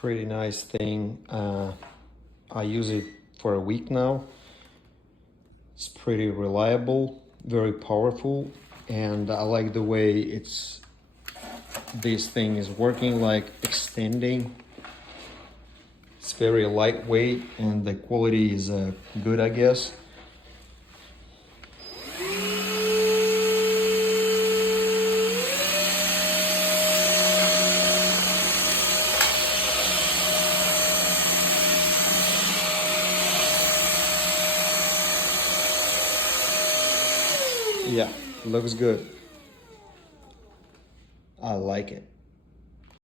Pretty nice thing. I use it for a week now. It's pretty reliable, very powerful, and I like the way this thing is working, like extending. It's very lightweight and the quality is good, I guess. Yeah, looks good. I like it.